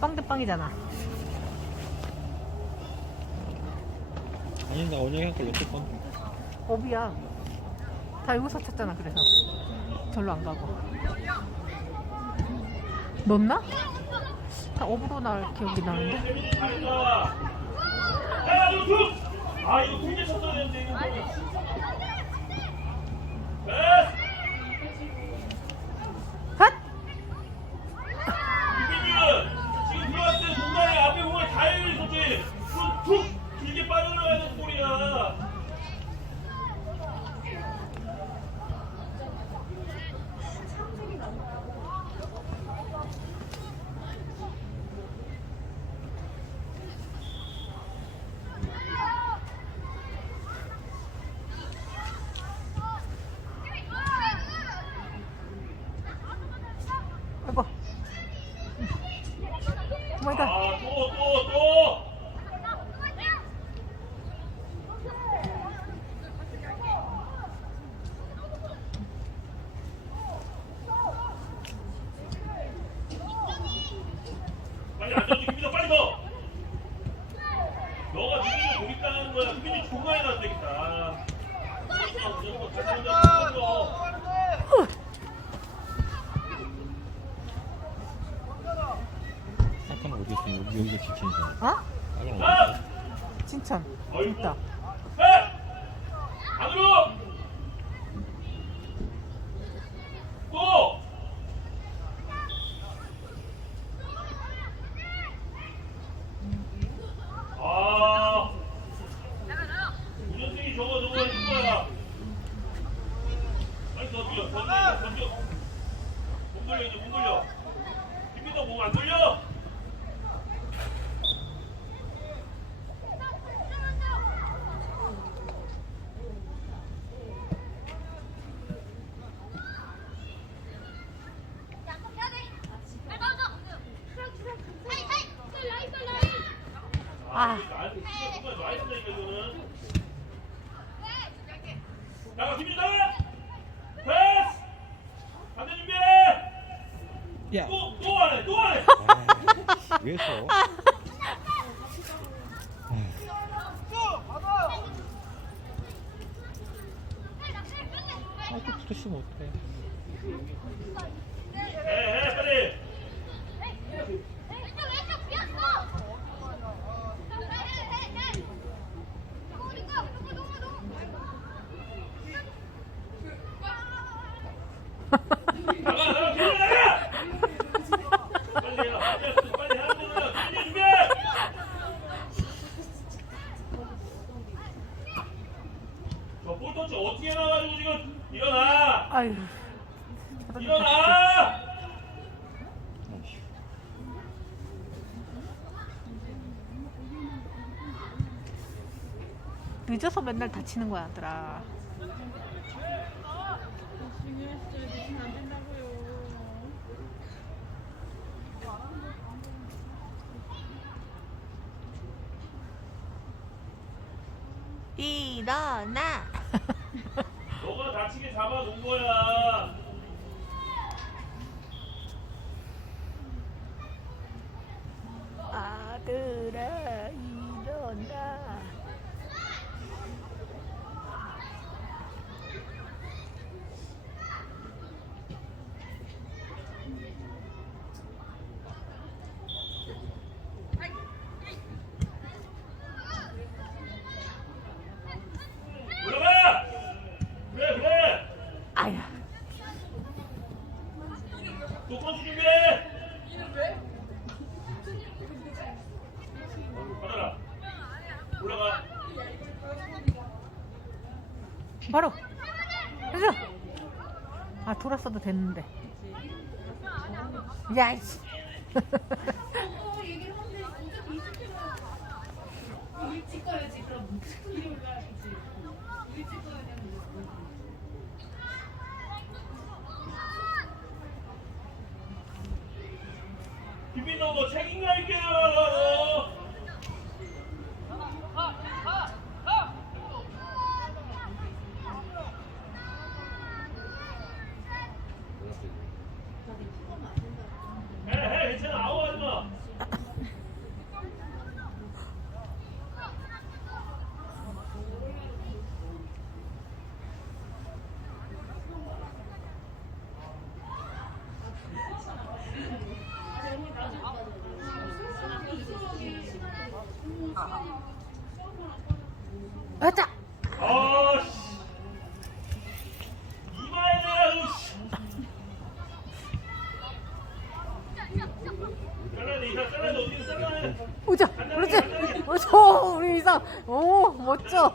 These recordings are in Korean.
빵대빵이잖아. 아니 나 언양이 할거 어쩔 건 업이야. 다 여기서 찾잖아, 그래서. 절로 안 가고. 넣나? 다 업으로 날 기억이 나는데. 아 이거 되게 쳤어야 되는데 이거. 푸시 못해. 네, 네, 늦어서 맨날 다치는 거야 아들아. 일어나. 너가 다치게 잡아놓은 거야. 바로. 해줘 아 돌았어도 됐는데. 야이씨. 일찍 가야지 뭐 책임갈게요. 아자! 아씨 이마에 대가지고 씨. 잘라야 돼 이사 잘라야 돼 어떻게 잘라야 돼 오자! 그렇지! 어저 우리 이상! 오 멋져!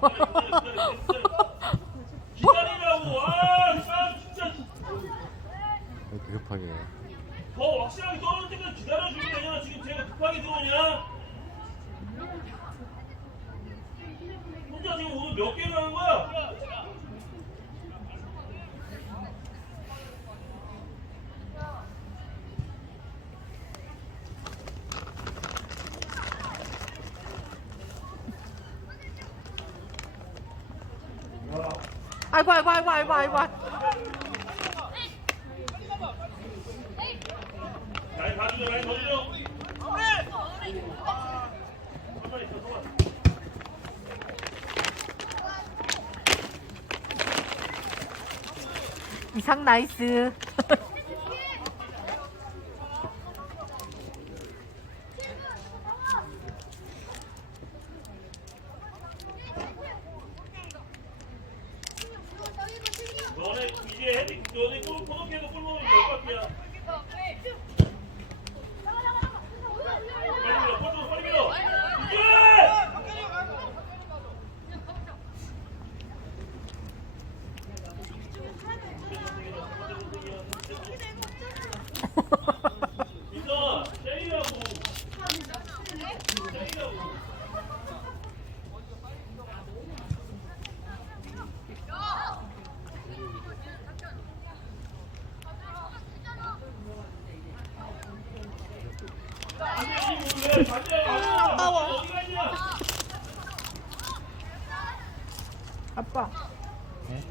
기다리라고 아 진짜 왜 이렇게 급하게 해? 더 확실하게 떨어질 때까지 기다려주면 되냐 지금 제가 급하게 들어오냐 혼자 지금 오늘 몇 개를 하는 거야? 아이고 아이고 아이고 아이고 아이고 라인 봐주죠 라인 봐주죠 가만히 있어 가만 이상 나이스 너네 이제 헤딩 너네 골 포독해도 골 먹으면 몇 바퀴야 빨리 밀어 골 줘, 빨리 밀어 이제 민서 때리라고 때리라고 왜 반대야 어디 가냐 아빠 네?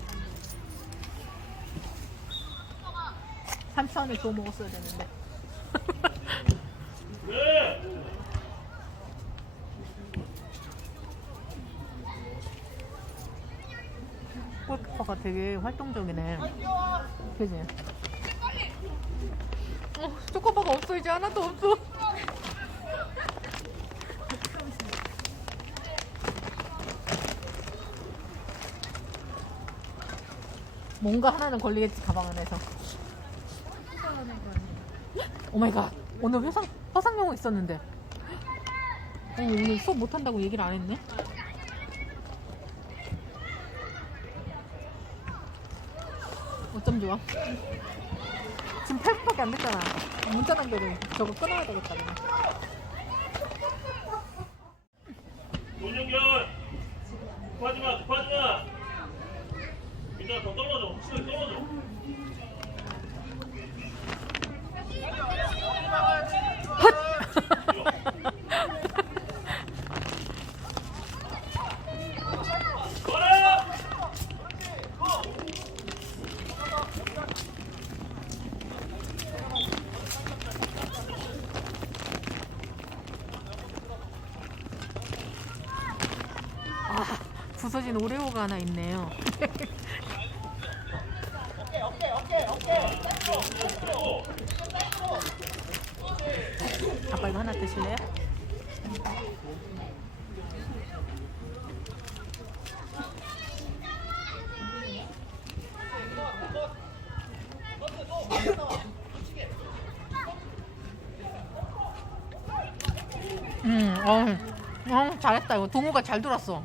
3천원에 줘 먹었어야 되는데 왜? 골키퍼가 되게 활동적이네 그지? 어, 초코바가 없어 이제 하나도 없어 뭔가 하나는 걸리겠지 가방 안에서 오마이갓 오늘 회상 화상 영어 있었는데 어, 오늘 수업 못한다고 얘기를 안 했네 어쩜 좋아? 지금 8분밖에 안 됐잖아. 문자 남겨도 저거 끊어야 되겠다. 그냥. 노정현 급하지 마 급하지 마 민아 더 떨어져 확실히 떨어져 걸어 아, 부서진 오레오가 하나 있네요. 아빠 이거 하나 드실래요? 음, 어, 어, 잘했다. 이거 동우가 잘 돌았어.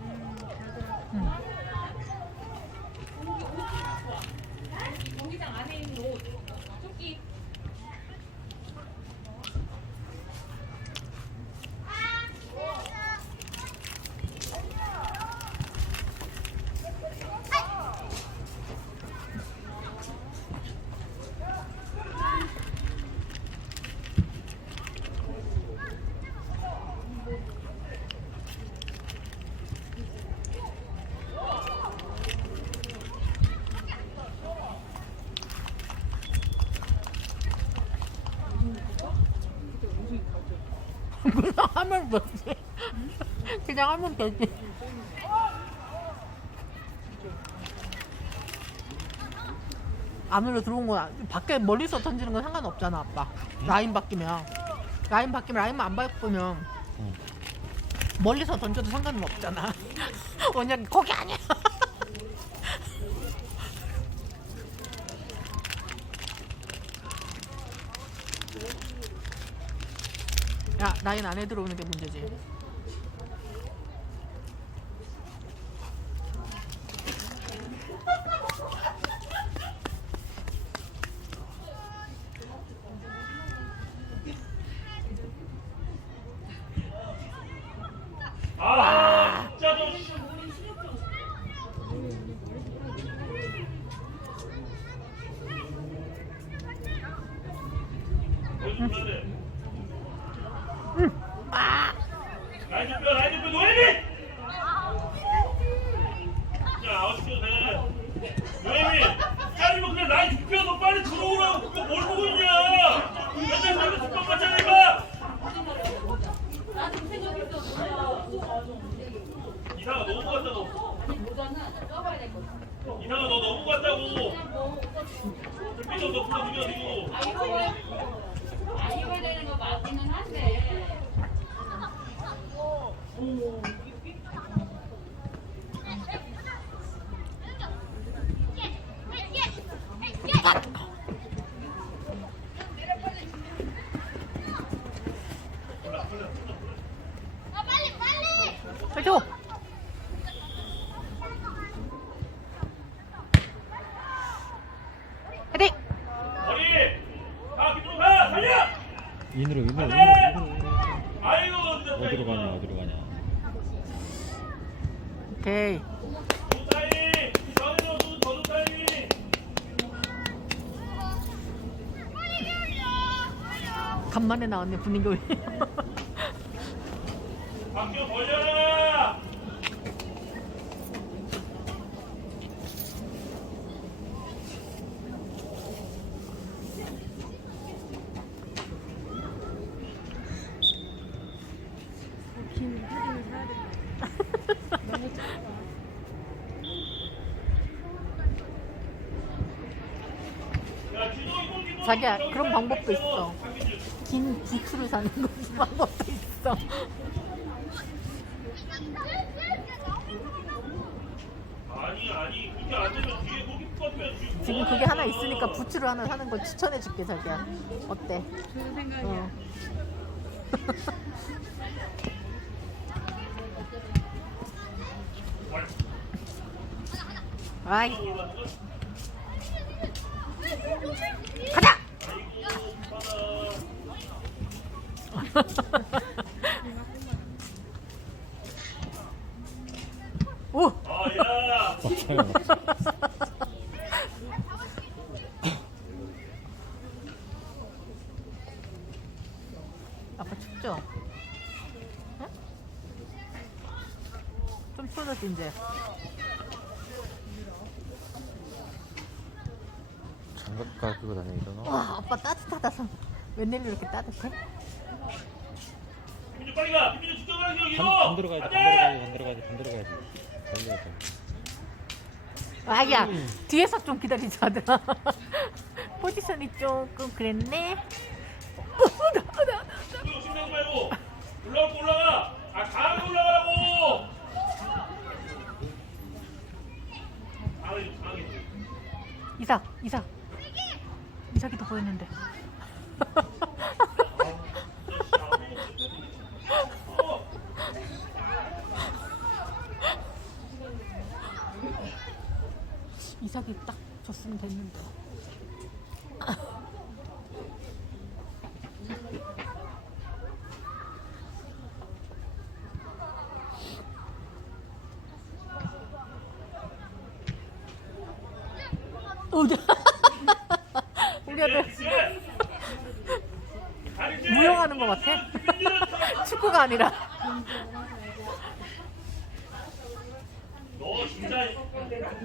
음. 경기장 안에 있는 옷 조끼 그냥 하면 되지. 그냥 하면 되지. 안으로 들어온 거 밖에 멀리서 던지는 건 상관없잖아 아빠 라인 바뀌면 라인 바뀌면 라인만 안 바꾸면 응. 멀리서 던져도 상관은 없잖아. 원영이 거기 아니야. 야, 라인 안에 들어오는 게 문제지. 아 진짜 저 씨. 보여주면 아! 라인 좁혀 라인 좁혀 노예미 자 어떻게 돼 노예미 짜리면 그냥 라인 좁혀서 빨리 들어오라고 그거 뭘 보고 있냐 맨날 그렇게 뒷방 맞잖아 나도 생각했어. 뭐야. 이상아 너무 갔다 너 모자는 써봐야 될 것 같아. 이상아 너 너무 갔다고 삐져 너 그거 느껴지고 아, 이거 아, 이거 되는 거 맞기는 한데. 해줘! 헤딩! 머리 가 기둥 가 달려 인으로 인으로 안 인으로 돼! 인으로, 인으로. 아이고 진짜 어디로 가냐 어디로 가냐 오케이. 좋다이 전에로 더 좋다이 간만에 나왔네, 분위기 올리. 박지호 벌려라 자기야, 그런 방법도 있어. 부츠를 사는 거 방법도 있어. 지금 그게 하나 있으니까 부츠를 하나 사는 거 추천해 줄게, 자기야. 어때? 좋은 생각이야. 어. 아이, 가자! 오! 아빠 춥죠? 응? 좀 추워졌지 이제 장갑 가지고 다니잖아 와 아빠 따뜻하다서 웬일로 이렇게 따뜻해? 민주 빨리 가 민주 직접하는 여기로 반, 반 들어가야지 반 들어가야지 반 들어가야지 반 들어가야지 반 들어가야지 아야 뒤에서 좀 기다리자 아들아 포지션이 조금 그랬네. 올라가라고 강하게 강하게 이삭 이삭. 이삭이 더 보였는데 이삭이 딱 줬으면 됐는데 어디 우리 아들 무용하는 것 같 아 아니라. 너 진짜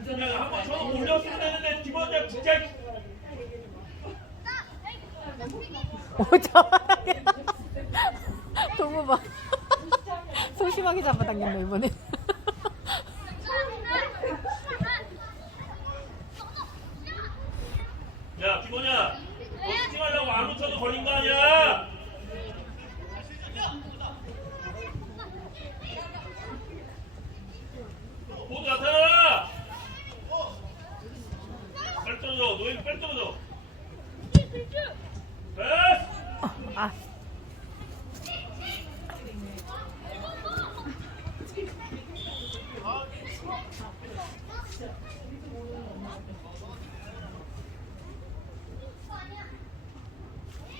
그냥 한번 저 올렸으면 되는데 김원장 진짜 오자마자 동무 봐 소심하게 잡아당겼네 이번에 야 김원장 너 슈팅하려고 안 놓쳐도 걸린 거 아니야 아.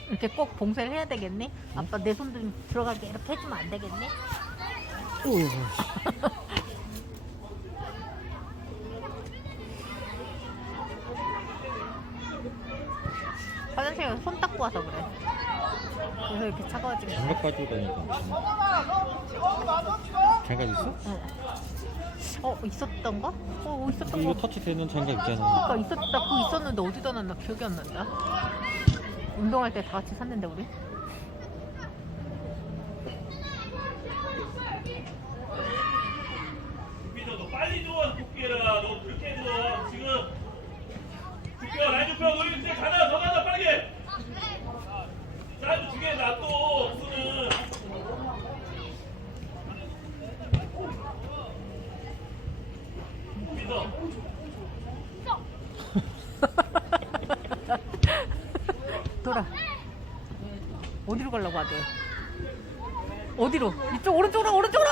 이렇게 꼭 봉쇄를 해야 되겠니? 아빠 내 손 좀 들어가게 이렇게 해주면 안 되겠니? 화장실 가서 손 닦고 와서 그래. 그래서 이렇게 차가워지게. 장갑 가지고 다니까. 장갑 있어? 어. 어 있었던가? 어 있었던 이거 거. 터치 되는 장갑 있잖아. 그러니까 있었다. 그거 있었는데 어디다 놨나 기억이 안 난다. 운동할 때 다 같이 샀는데 우리. 민호 너 빨리 줘 복귀해라 너 그렇게 해줘 지금 좁혀 라인 좁혀 너 이제 가자 더 가자 빠르게 사이드 두개 놔둬 손은 민호 돌아. 어디로 가려고 하대? 어디로? 이쪽 오른쪽으로 오른쪽으로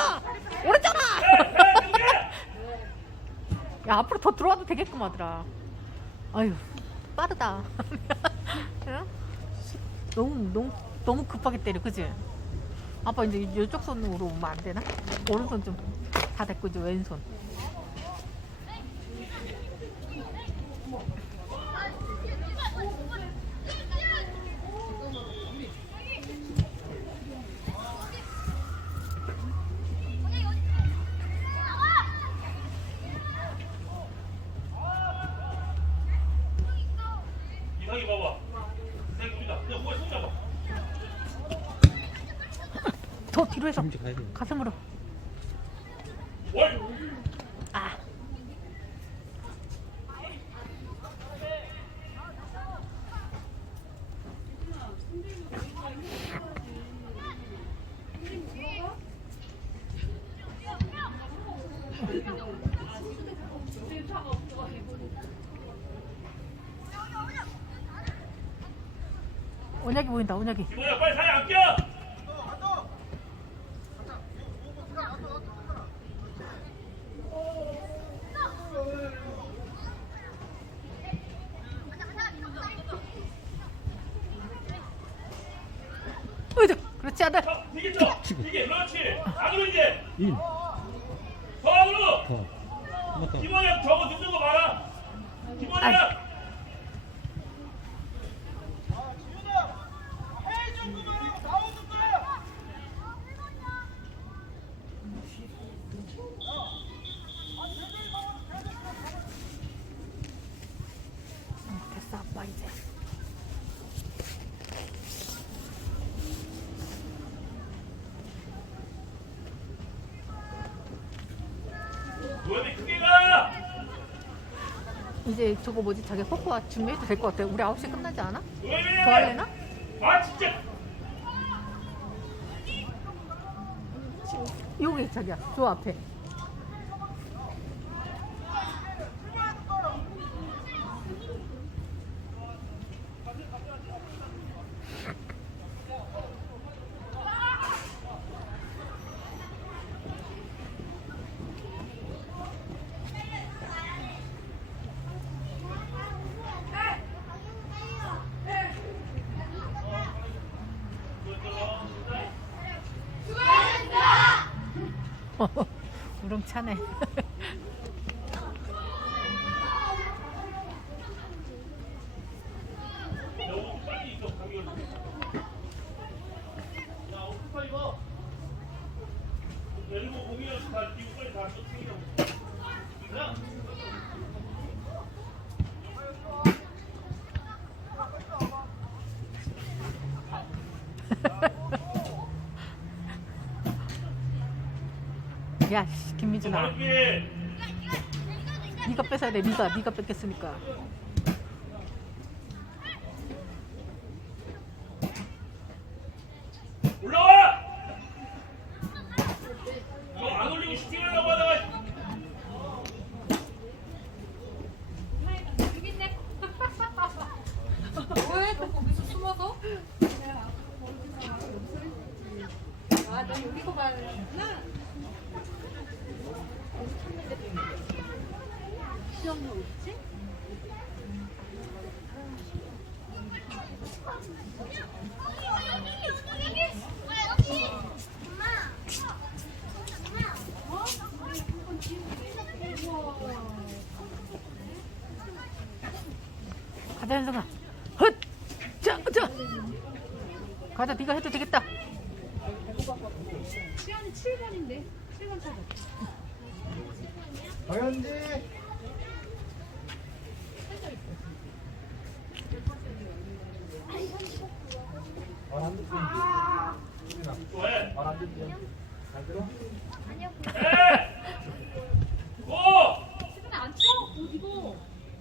오른쪽으로. 야 앞으로 더 들어와도 되게끔 하더라. 아유 빠르다. 응? 너무 너무 너무 급하게 때려, 그지? 아빠 이제 이쪽 손으로 오면 안 되나? 오른손 좀 다 됐고 이제 왼손. 이상이 봐봐 생깁니다 그냥 뭐에 손 잡아 돼. 가슴으로. 월 아. 온약이 보인다, 온약이. 이모야 빨리 사이 안 껴! 으이드, 그렇지 아들. 자, 되게 쳐! 이게 그렇지! 안으로 이제! 1. 더 안으로! 더. 한번 더. 김원영 저거 늦는 거 봐라! 김원영! 됐어, 아빠 이제. 노현이 크게 가! 이제 저거 뭐지? 자기 코코아 준비해도 될 것 같아. 우리 9시 끝나지 않아? 더 할래나? 아 진짜! 여기 자기야. 저 앞에. 우렁차 네. 너무 빨리 있어 강렬 야 옷 빨리 입어 일곱 공이어서 다 입고 빨리 다 챙기라고 야! 야, 바르게 네가 뺏어야 돼. 네가 네가 뺏겼으니까. 올라와! 너 안 올리고 슈팅하려고 하다가 왜? 또 거기서 숨어서? 가자 현성아 헛! 자! 자! 가자 네가 해도 되겠다 시간이 7번인데 7번 타자 박현지 좋아해. 말안 듣지 잘 들어? 에! 고! 시간에 안 쳐? 옷 입어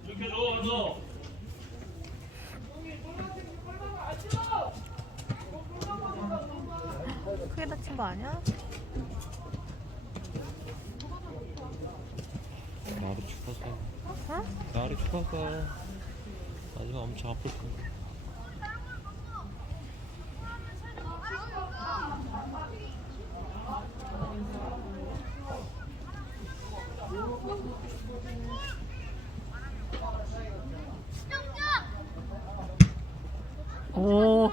이렇게 줘, 먼저. 크게 다친 거 아니야? 나를 추가서 어? 나를 추가서 마지막 엄청 아플 거야 오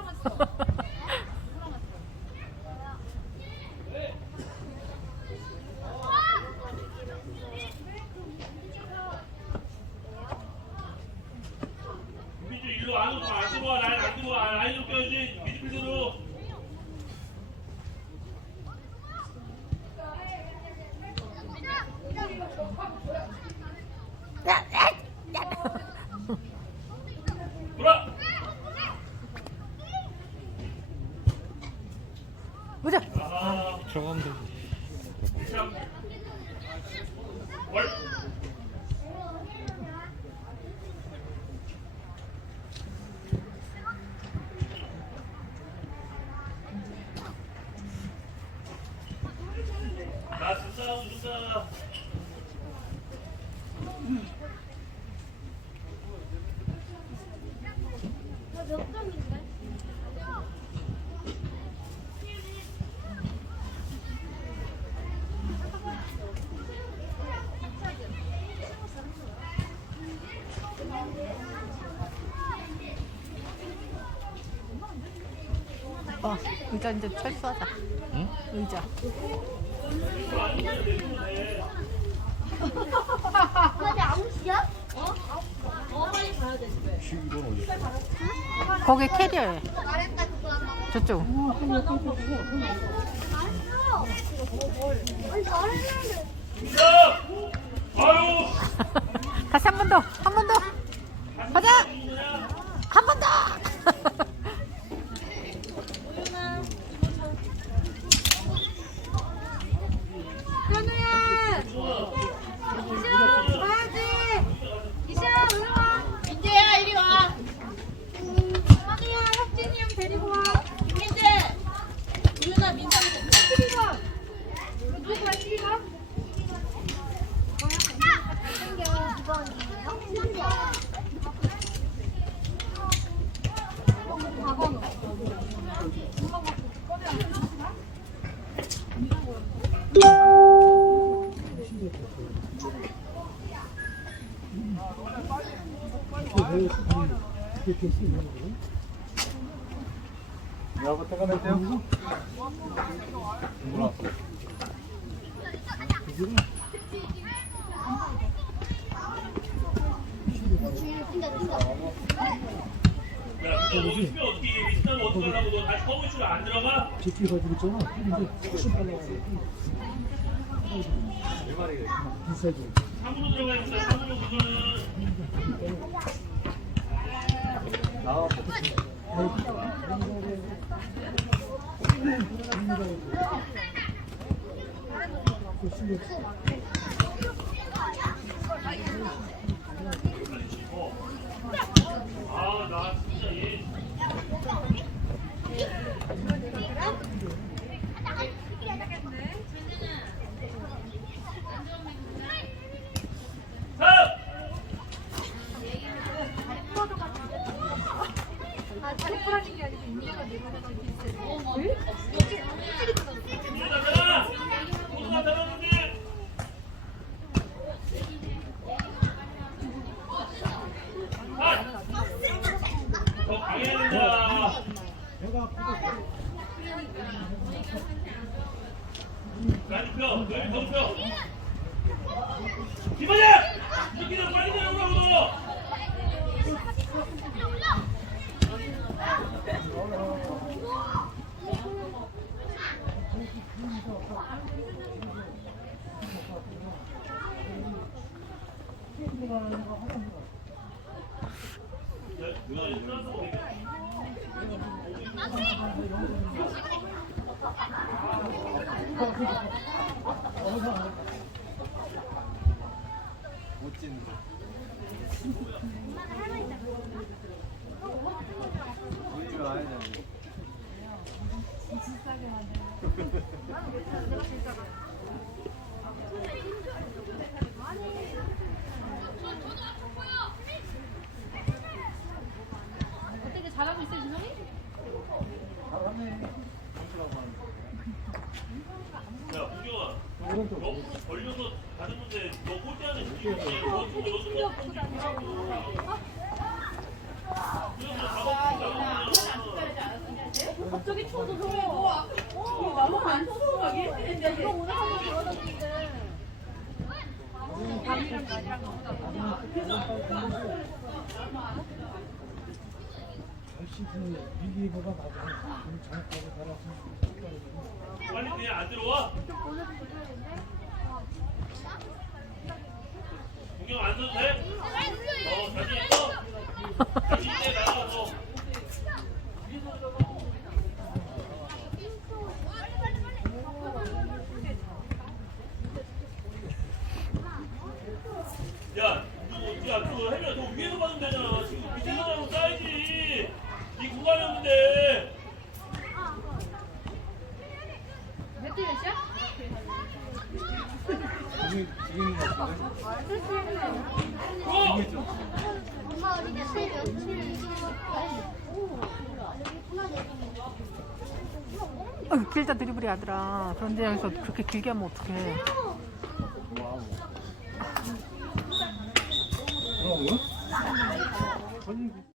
민주 일로 안 오고 안 들어와, 라인 안 들어와, 라인 좀 껴야지. 미드필더로. 돌아! 보자 아하, 들어가면 되지 참. 월. 나 준다, 준다. 어 의자 이제 철수하자. 응? 의자. 근데 아웃이야? 쉬 이건 어디 거기 캐리어에. 저쪽 아니 잘했는데. 자! 아유! 다시 한 번 더 한 번 더 가자 한 번 더 현우야 이시야 와야지 이시야 일로 와 민재야 이리 와 현우야 혁진이 형 데리고 와 민재 우윤아 민재 같이 가 누구 같이 가 야부터 가면 돼요? 안 들어가? 제끼 가지고 있잖아 근데 훨씬 빨라가지고 3으로 들어가야겠다, 3으로 그거는. 나와 아, 야들아. 그런데 여기서 그렇게 길게 하면 어떡해.